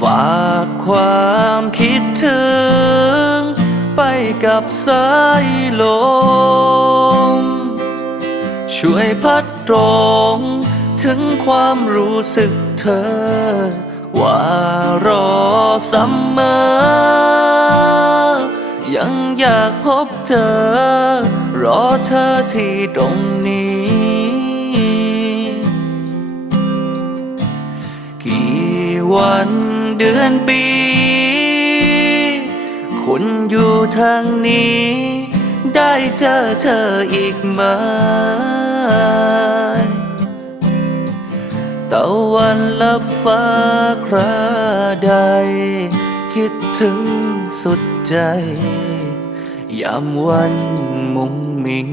ฝากความคิดถึง ไปกับสายลม ช่วยพัดตรงถึงความรู้สึกเธอ ว่ารอเสมอ ยังอยากพบเธอ รอเธอที่ตรงนี้ วันเดือนปี คุณอยู่ทางนี้ ได้เจอเธออีกไหมตะวันลับฟ้าคราใด คิดถึงสุดใจ ยามวันมุงมิง